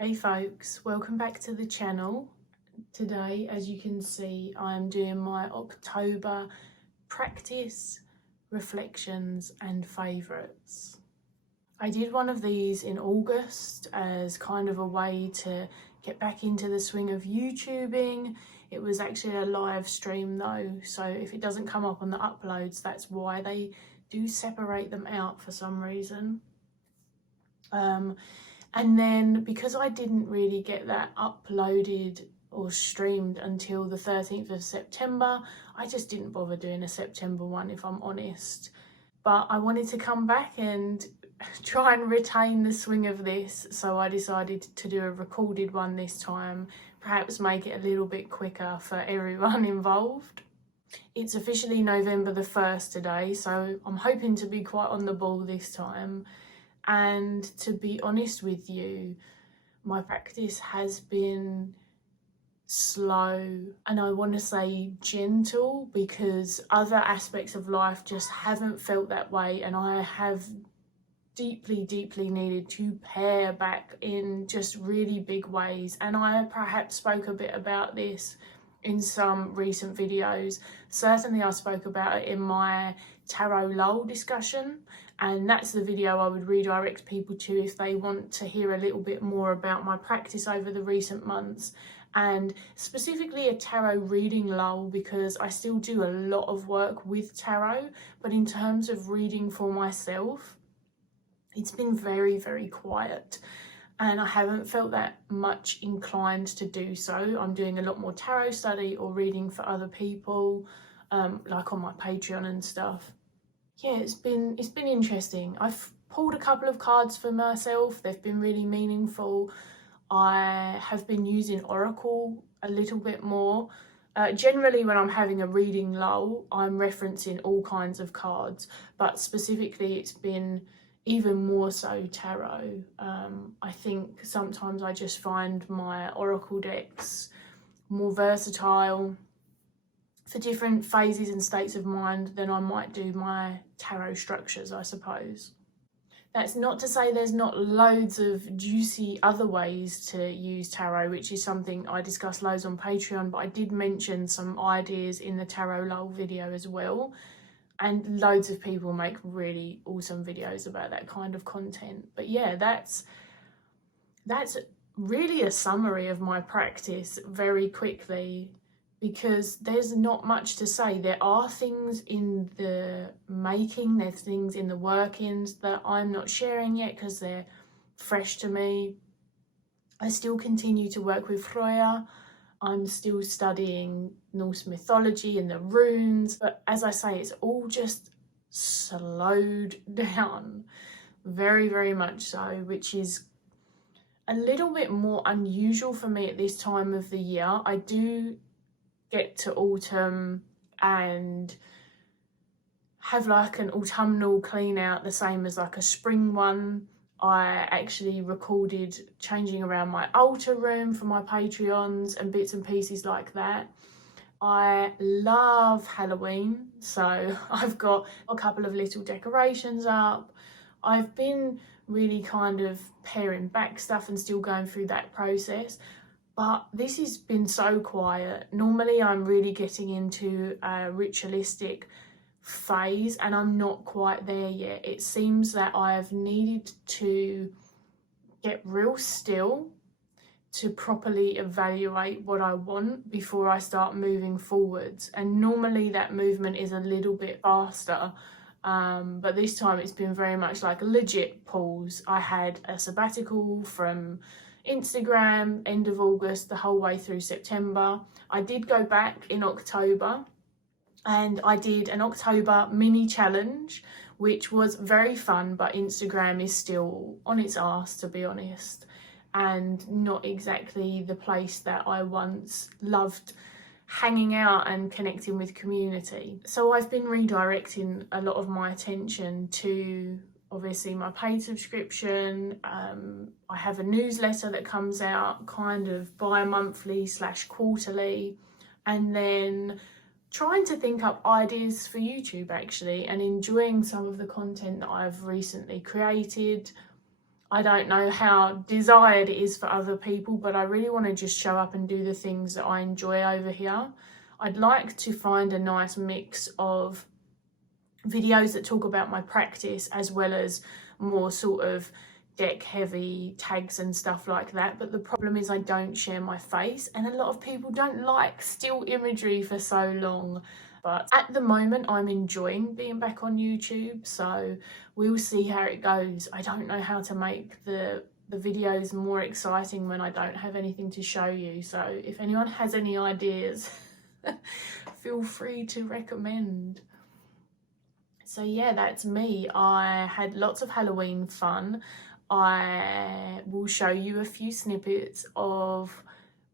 Hey folks, welcome back to the channel. Today, as you can see, I'm doing my October practice, reflections and favourites. I did one of these in August as kind of a way to get back into the swing of YouTubing. It was actually a live stream though, so if it doesn't come up on the uploads, that's why they do separate them out for some reason. And then because I didn't really get that uploaded or streamed until the 13th of September, I just didn't bother doing a September one, if I'm honest. But I wanted to come back and try and retain the swing of this, so I decided to do a recorded one this time, perhaps make it a little bit quicker for everyone involved. It's officially November the 1st today, so I'm hoping to be quite on the ball this time. And to be honest with you, my practice has been slow, and I want to say gentle, because other aspects of life just haven't felt that way, and I have deeply needed to pare back in just really big ways. And I perhaps spoke a bit about this in some recent videos. Certainly I spoke about it in my 𝗪𝗁 discussion, and that's the video I would redirect people to if they want to hear a little bit more about my practice over the recent months, and specifically a tarot reading lull, because I still do a lot of work with tarot, but in terms of reading for myself, it's been very quiet. And I haven't felt that much inclined to do so. I'm doing a lot more tarot study or reading for other people, like on my Patreon and stuff. Yeah, it's been interesting. I've pulled a couple of cards for myself. They've been really meaningful. I have been using Oracle a little bit more. Generally, when I'm having a reading lull, I'm referencing all kinds of cards, but specifically it's been even more so tarot. I think sometimes I just find my Oracle decks more versatile for different phases and states of mind than I might do my tarot structures, I suppose. That's not to say there's not loads of juicy other ways to use tarot, which is something I discuss loads on Patreon, but I did mention some ideas in the tarot lull video as well. And loads of people make really awesome videos about that kind of content. But yeah, that's really a summary of my practice very quickly, because there's not much to say. There are things in the making, there's things in the workings that I'm not sharing yet because they're fresh to me. I still continue to work with 𝗺𝗺. I'm still studying Norse mythology and the runes, but as I say, it's all just slowed down, very much so, which is a little bit more unusual for me at this time of the year. I do get to autumn and have like an autumnal clean out, the same as like a spring one. I actually recorded changing around my altar room for my Patreons and bits and pieces like that. I love Halloween, so I've got a couple of little decorations up. I've been really kind of paring back stuff and still going through that process, but this has been so quiet. Normally I'm really getting into a ritualistic phase, and I'm not quite there yet. It seems that I have needed to get real still to properly evaluate what I want before I start moving forwards, and normally that movement is a little bit faster, but this time it's been very much like a legit pause. I had a sabbatical from Instagram end of August the whole way through September. I did go back in October, and I did an October mini challenge, which was very fun, but Instagram is still on its arse, to be honest, and not exactly the place that I once loved hanging out and connecting with community. So I've been redirecting a lot of my attention to obviously my paid subscription. I have a newsletter that comes out kind of bi-monthly / quarterly, and then trying to think up ideas for YouTube actually, and enjoying some of the content that I've recently created. I don't know how desired it is for other people, but I really want to just show up and do the things that I enjoy over here. I'd like to find a nice mix of videos that talk about my practice as well as more sort of deck heavy tags and stuff like that, but the problem is I don't share my face, and a lot of people don't like still imagery for so long. But at the moment I'm enjoying being back on YouTube, so we'll see how it goes. I don't know how to make the videos more exciting when I don't have anything to show you, so if anyone has any ideas feel free to recommend. So yeah, that's me. I had lots of Halloween fun. I will show you a few snippets of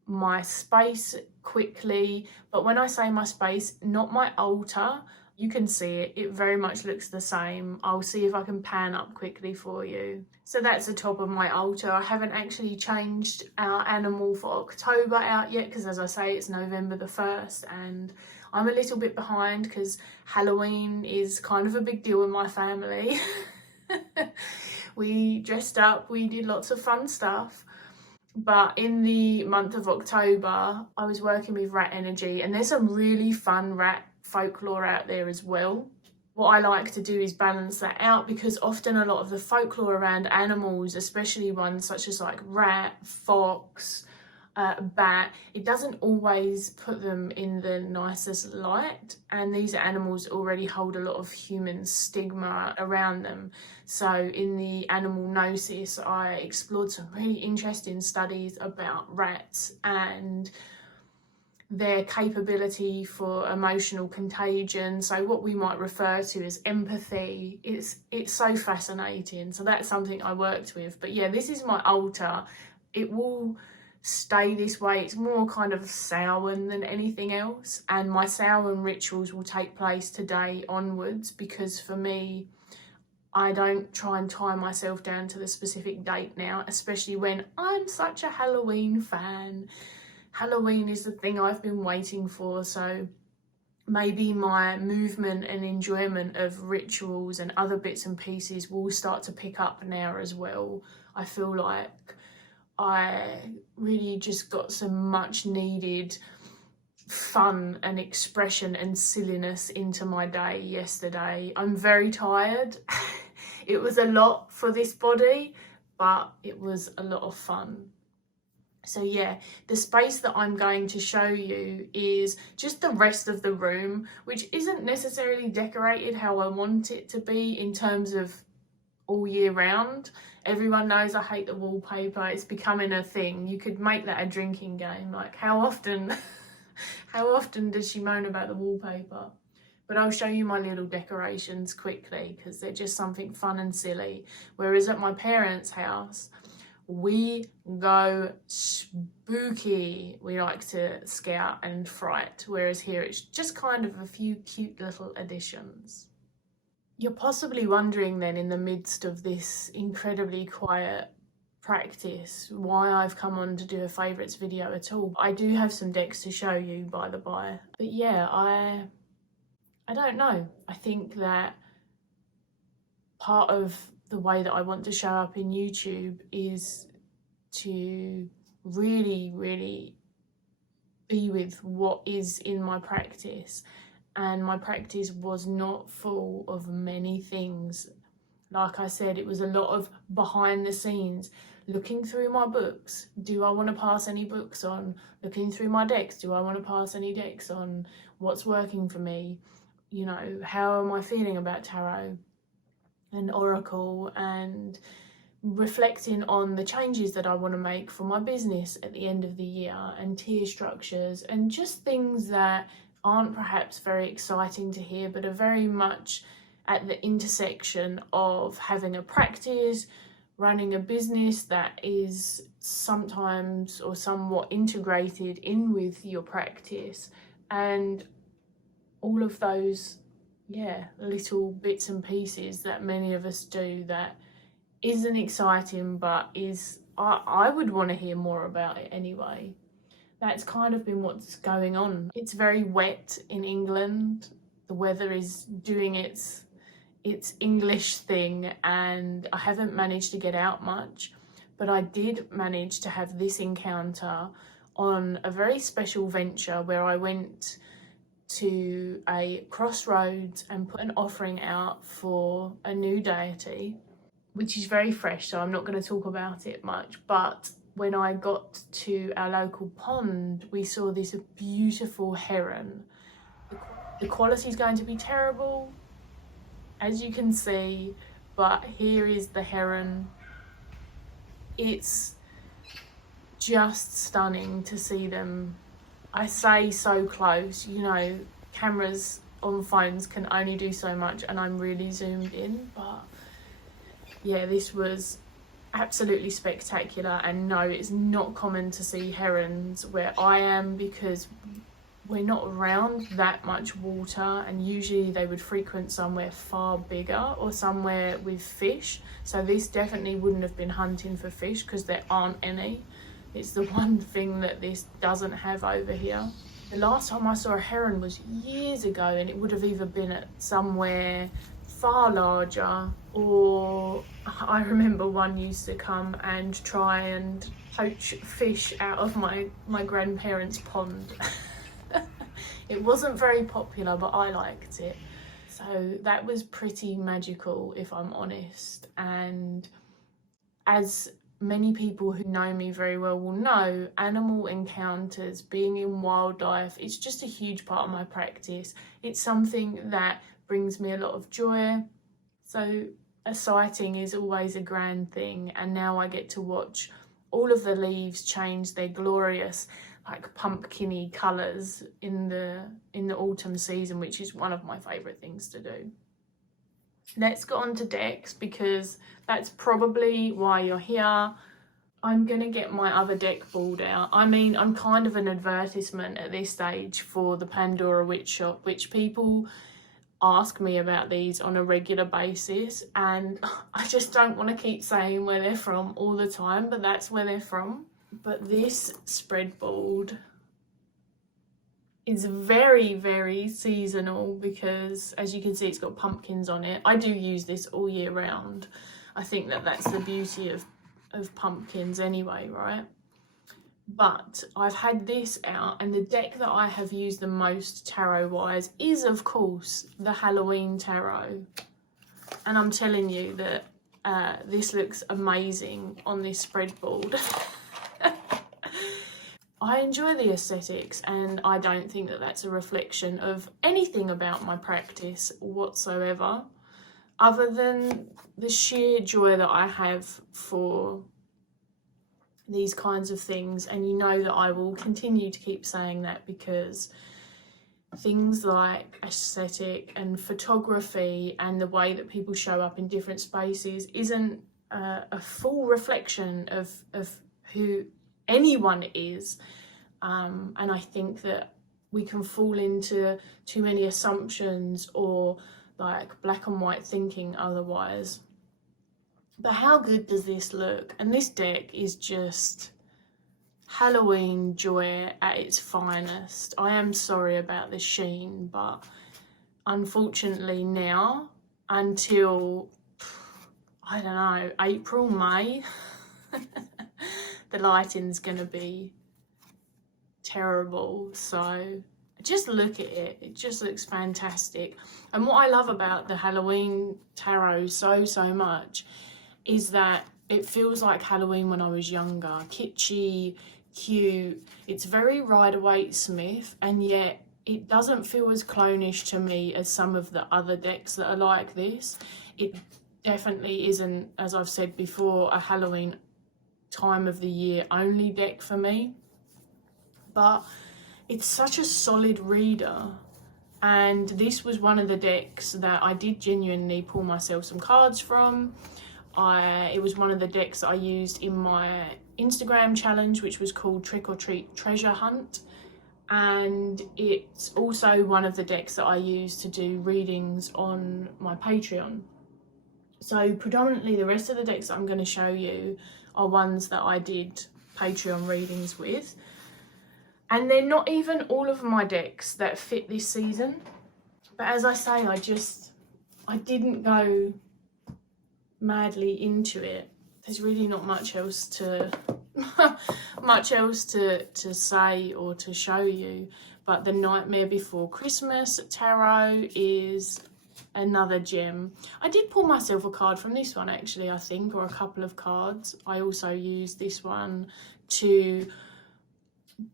my space quickly, but when I say my space, not my altar. You can see it, it very much looks the same. I'll see if I can pan up quickly for you. So that's the top of my altar. I haven't actually changed our animal for October out yet, because as I say, it's November the 1st and I'm a little bit behind because Halloween is kind of a big deal in my family. We dressed up, we did lots of fun stuff. But in the month of October, I was working with rat energy, and there's some really fun rat folklore out there as well. What I like to do is balance that out, because often a lot of the folklore around animals, especially ones such as like rat, fox, bat, it doesn't always put them in the nicest light, and these animals already hold a lot of human stigma around them. So in the animal gnosis, I explored some really interesting studies about rats and their capability for emotional contagion, so what we might refer to as empathy. It's so fascinating, so that's something I worked with. But yeah, this is my altar. It will stay this way. It's more kind of Samhain than anything else, and my Samhain rituals will take place today onwards, because for me, I don't try and tie myself down to the specific date now, especially when I'm such a Halloween fan. Halloween is the thing I've been waiting for, so maybe my movement and enjoyment of rituals and other bits and pieces will start to pick up now as well. I feel like I really just got some much needed fun and expression and silliness into my day yesterday. I'm very tired. It was a lot for this body, but it was a lot of fun. So yeah, the space that I'm going to show you is just the rest of the room, which isn't necessarily decorated how I want it to be in terms of all year round. Everyone knows I hate the wallpaper. It's becoming a thing. You could make that a drinking game. Like, how often does she moan about the wallpaper? But I'll show you my little decorations quickly, because they're just something fun and silly. Whereas at my parents' house, we go spooky. We like to scare and fright, whereas here it's just kind of a few cute little additions. You're possibly wondering then, in the midst of this incredibly quiet practice, why I've come on to do a favourites video at all. I do have some decks to show you, by the by. But yeah, I don't know. I think that part of the way that I want to show up in YouTube is to really, really be with what is in my practice. And my practice was not full of many things. Like I said, it was a lot of behind the scenes, looking through my books. Do I want to pass any books on? Looking through my decks. Do I want to pass any decks on? What's working for me? You know, how am I feeling about tarot and oracle, and reflecting on the changes that I want to make for my business at the end of the year, and tier structures, and just things that aren't perhaps very exciting to hear, but are very much at the intersection of having a practice, running a business that is sometimes or somewhat integrated in with your practice, and all of those, yeah, little bits and pieces that many of us do that isn't exciting, but is, I would want to hear more about it anyway. That's kind of been what's going on. It's very wet in England. The weather is doing its its English thing, and I haven't managed to get out much, but I did manage to have this encounter on a very special venture where I went to a crossroads and put an offering out for a new deity, which is very fresh, so I'm not going to talk about it much. But when I got to our local pond, we saw this beautiful heron. The quality is going to be terrible, as you can see, but here is the heron. It's just stunning to see them. I say so close, you know, cameras on phones can only do so much and I'm really zoomed in, but yeah, this was absolutely spectacular. And no, it's not common to see herons where I am because we're not around that much water, and usually they would frequent somewhere far bigger or somewhere with fish. So this definitely wouldn't have been hunting for fish because there aren't any. It's the one thing that this doesn't have over here. The last time I saw a heron was years ago, and it would have either been at somewhere far larger, or I remember one used to come and try and poach fish out of my grandparents' pond. It wasn't very popular, but I liked it. So that was pretty magical, if I'm honest. And as many people who know me very well will know, animal encounters, being in wildlife, it's just a huge part of my practice. It's something that brings me a lot of joy. So a sighting is always a grand thing, and now I get to watch all of the leaves change their glorious like pumpkin-y colours in the autumn season, which is one of my favourite things to do. Let's get on to decks, because that's probably why you're here. I'm gonna get my other deck board out. I mean, I'm kind of an advertisement at this stage for the Pandora Witch Shop, which people ask me about these on a regular basis, and I just don't want to keep saying where they're from all the time, but that's where they're from. But this spread board is very, very seasonal because, as you can see, it's got pumpkins on it. I do use this all year round. I think that that's the beauty of pumpkins anyway, right? But I've had this out, and the deck that I have used the most tarot-wise is, of course, the Halloween tarot. And I'm telling you that this looks amazing on this spread board. I enjoy the aesthetics, and I don't think that that's a reflection of anything about my practice whatsoever, other than the sheer joy that I have for these kinds of things. And you know that I will continue to keep saying that, because things like aesthetic and photography and the way that people show up in different spaces isn't a full reflection of who anyone is, and I think that we can fall into too many assumptions or like black and white thinking otherwise. But how good does this look? And this deck is just Halloween joy at its finest. I am sorry about the sheen, but unfortunately now, until, I don't know, April, May, the lighting's gonna be terrible. So just look at it, it just looks fantastic. And what I love about the Halloween tarot so much is that it feels like Halloween when I was younger. Kitschy, cute, it's very Rider-Waite-Smith, and yet it doesn't feel as clonish to me as some of the other decks that are like this. It definitely isn't, as I've said before, a Halloween time of the year only deck for me, but it's such a solid reader. And this was one of the decks that I did genuinely pull myself some cards from. It was one of the decks that I used in my Instagram challenge, which was called Trick or Treat Treasure Hunt, and it's also one of the decks that I use to do readings on my Patreon. So predominantly the rest of the decks that I'm going to show you are ones that I did Patreon readings with, and they're not even all of my decks that fit this season. But as I say, I didn't go madly into it. There's really not much else to to say or to show you, but the Nightmare Before Christmas tarot is another gem. I did pull myself a card from this one actually, I think, or a couple of cards. I also used this one to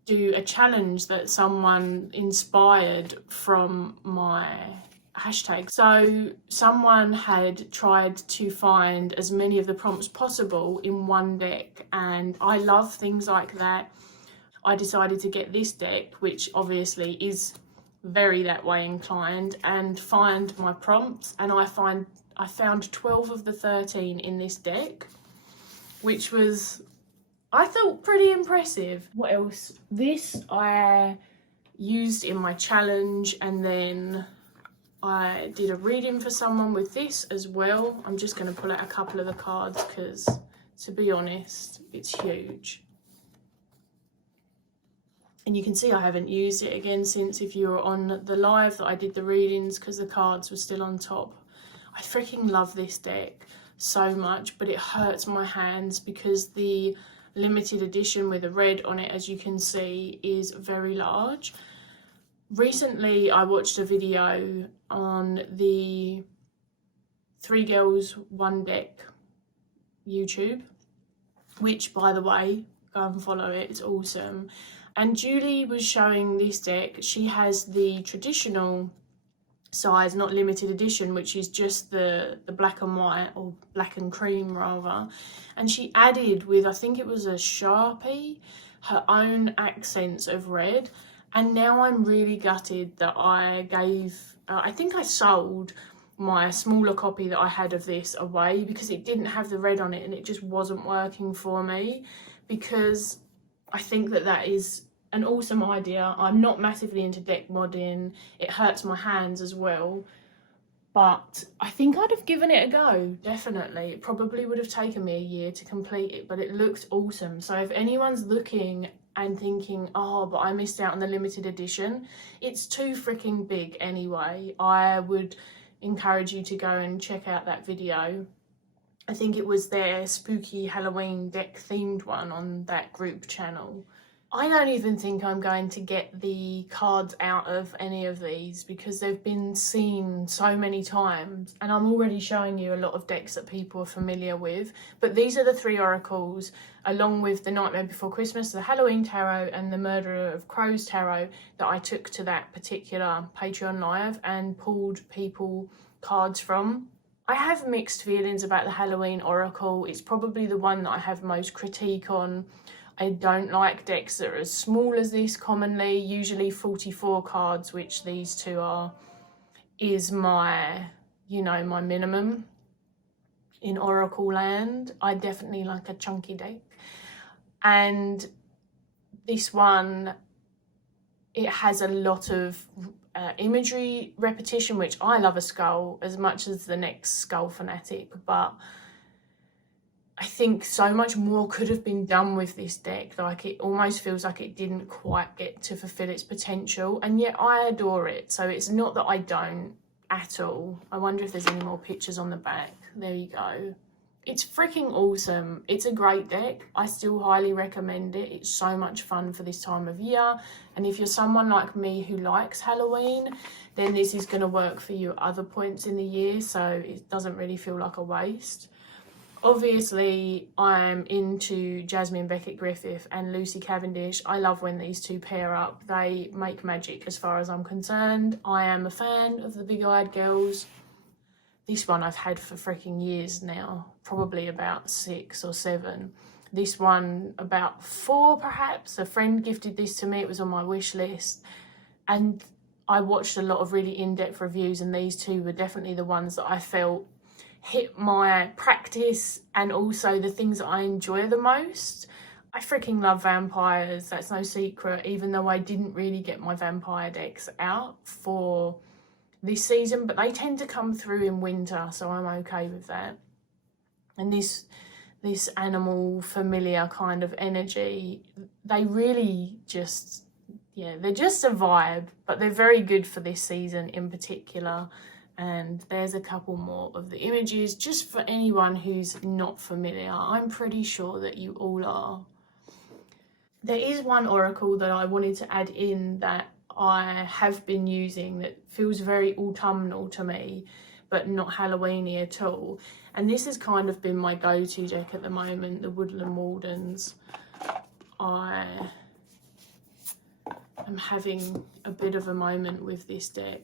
do a challenge that someone inspired from my hashtag. So someone had tried to find as many of the prompts possible in one deck, and I love things like that. I decided to get this deck, which obviously is very that way inclined, and find my prompts, and I found 12 of the 13 in this deck, which was, I thought, pretty impressive. What else? This I used in my challenge, and then I did a reading for someone with this as well. I'm just going to pull out a couple of the cards because, to be honest, it's huge. And you can see I haven't used it again since, if you were on the live that I did the readings, because the cards were still on top. I freaking love this deck so much, but it hurts my hands because the limited edition with a red on it, as you can see, is very large. Recently I watched a video on the 3 Girls 1 Deck YouTube, which, by the way, go and follow it, it's awesome. And Julie was showing this deck. She has the traditional size, not limited edition, which is just the black and white, or black and cream rather, and she added with, I think it was a Sharpie, her own accents of red. And now I'm really gutted that I gave, I think I sold my smaller copy that I had of this away because it didn't have the red on it and it just wasn't working for me, because I think that that is an awesome idea. I'm not massively into deck modding. It hurts my hands as well, but I think I'd have given it a go, definitely. It probably would have taken me a year to complete it, but it looked awesome. So if anyone's looking and thinking, oh, but I missed out on the limited edition, it's too freaking big anyway, I would encourage you to go and check out that video. I think it was their spooky Halloween deck themed one on that group channel. I don't even think I'm going to get the cards out of any of these because they've been seen so many times, and I'm already showing you a lot of decks that people are familiar with. But these are the 3 oracles, along with the Nightmare Before Christmas, the Halloween tarot, and the 𝗪𝗲𝗯𝘀𝗶𝘁 tarot that I took to that particular Patreon live and pulled people cards from. I have mixed feelings about the Halloween oracle. It's probably the one that I have most critique on. I don't like decks that are as small as this commonly. Usually 44 cards, which these 2 are, is my, you know, my minimum in Oracle land. I definitely like a chunky deck. And this one, it has a lot of imagery repetition, which I love a skull as much as the next skull fanatic, but I think so much more could have been done with this deck. Like, it almost feels like it didn't quite get to fulfill its potential, and yet I adore it. So it's not that I don't at all. I wonder if there's any more pictures on the back. There you go. It's freaking awesome. It's a great deck. I still highly recommend it. It's so much fun for this time of year. And if you're someone like me who likes Halloween, then this is going to work for you at other points in the year, so it doesn't really feel like a waste. Obviously, I'm into Jasmine Beckett-Griffith and Lucy Cavendish. I love when these 2 pair up. They make magic as far as I'm concerned. I am a fan of the big-eyed girls. This one I've had for freaking years now, probably about 6 or 7. This one about 4 perhaps. A friend gifted this to me. It was on my wish list. And I watched a lot of really in-depth reviews, and these 2 were definitely the ones that I felt hit my practice and also the things that I enjoy the most. I freaking love vampires, that's no secret, even though I didn't really get my vampire decks out for this season, but they tend to come through in winter, so I'm okay with that. And this animal familiar kind of energy, they really just, yeah, they're just a vibe, but they're very good for this season in particular. And there's a couple more of the images just for anyone who's not familiar. I'm pretty sure that you all are. There is one oracle that I wanted to add in that I have been using that feels very autumnal to me, but not Halloween-y at all. And this has kind of been my go-to deck at the moment, the Woodland Wardens. I am having a bit of a moment with this deck.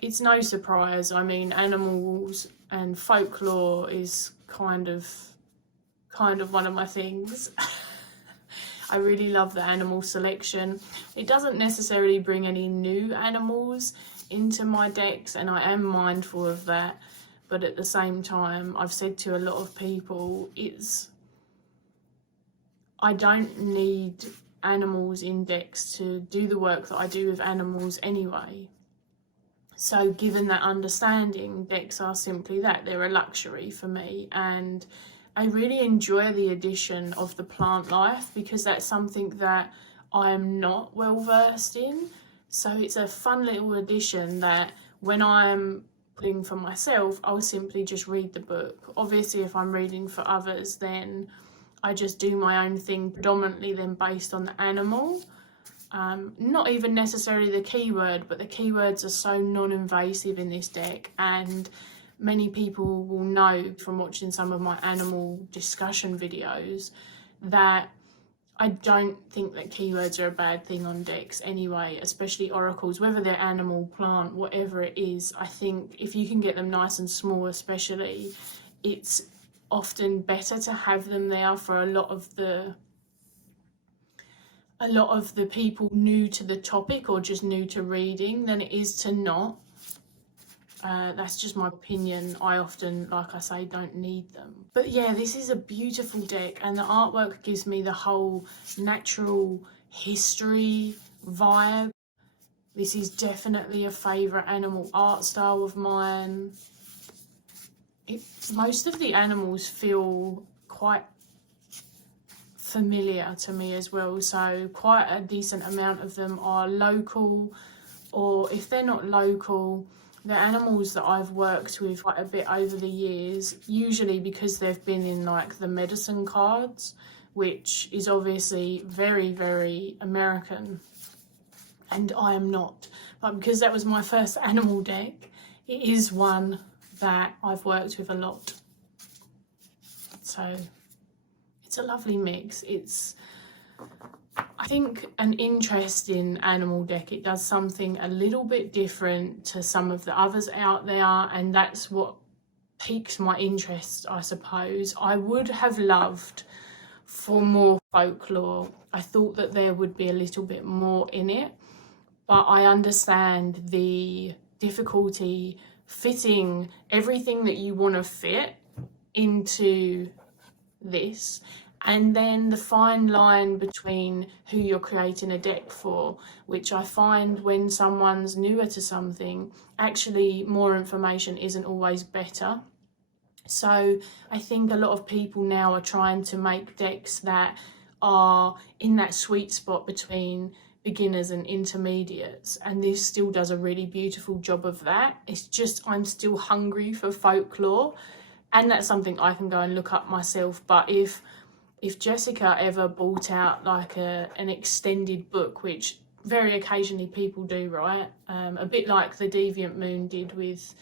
It's no surprise, I mean, animals and folklore is kind of one of my things. I really love the animal selection. It doesn't necessarily bring any new animals into my decks, and I am mindful of that, but at the same time, I've said to a lot of people, I don't need animals in decks to do the work that I do with animals anyway. So given that understanding, decks are simply that, they're a luxury for me, and I really enjoy the addition of the plant life because that's something that I am not well versed in. So it's a fun little addition that when I'm putting for myself, I'll simply just read the book. Obviously, if I'm reading for others, then I just do my own thing, predominantly then based on the animal. Not even necessarily the keyword, but the keywords are so non-invasive in this deck, and many people will know from watching some of my animal discussion videos that I don't think that keywords are a bad thing on decks anyway, especially oracles, whether they're animal, plant, whatever it is. I think if you can get them nice and small especially, it's often better to have them there for a lot of the people new to the topic or just new to reading than it is to not. That's just my opinion. I often, like I say, don't need them. But yeah, this is a beautiful deck, and the artwork gives me the whole natural history vibe. This is definitely a favourite animal art style of mine. Most of the animals feel quite familiar to me as well, so quite a decent amount of them are local, or if they're not local, they're animals that I've worked with quite a bit over the years, usually because they've been in like the medicine cards, which is obviously very, very American, and I am not. But because that was my first animal deck, it is one that I've worked with a lot. So it's a lovely mix. It's, I think, an interesting animal deck. It does something a little bit different to some of the others out there, and that's what piques my interest, I suppose. I would have loved for more folklore. I thought that there would be a little bit more in it, but I understand the difficulty fitting everything that you want to fit into this, and then the fine line between who you're creating a deck for, which I find when someone's newer to something, actually more information isn't always better. So I think a lot of people now are trying to make decks that are in that sweet spot between beginners and intermediates, and this still does a really beautiful job of that. It's just I'm still hungry for folklore, and that's something I can go and look up myself. But if Jessica ever brought out like an extended book, which very occasionally people do, right? A bit like the Deviant Moon did with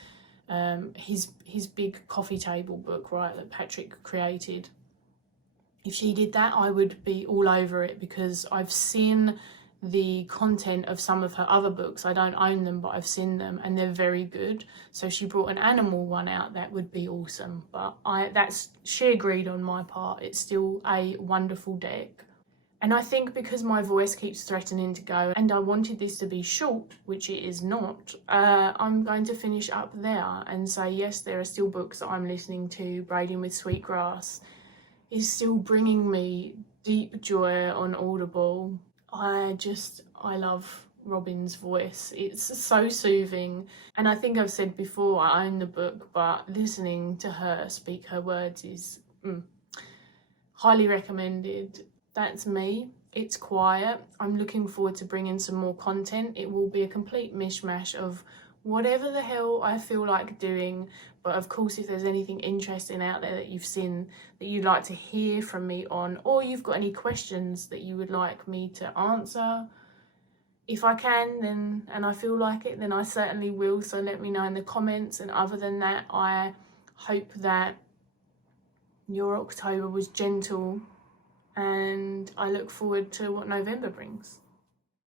his big coffee table book, right, that Patrick created. If she did that, I would be all over it, because I've seen the content of some of her other books. I don't own them, but I've seen them and they're very good. So if she brought an animal one out, that would be awesome. But that's sheer greed on my part. It's still a wonderful deck. And I think because my voice keeps threatening to go and I wanted this to be short, which it is not, I'm going to finish up there and say, yes, there are still books that I'm listening to. Braiding with Sweetgrass is still bringing me deep joy on Audible. I love Robin's voice. It's so soothing. And I think I've said before, I own the book, but listening to her speak her words is highly recommended. That's me. It's quiet. I'm looking forward to bringing some more content. It will be a complete mishmash of whatever the hell I feel like doing. But of course, if there's anything interesting out there that you've seen that you'd like to hear from me on, or you've got any questions that you would like me to answer, if I can, then, and I feel like it, then I certainly will. So let me know in the comments. And other than that, I hope that your October was gentle, and I look forward to what November brings.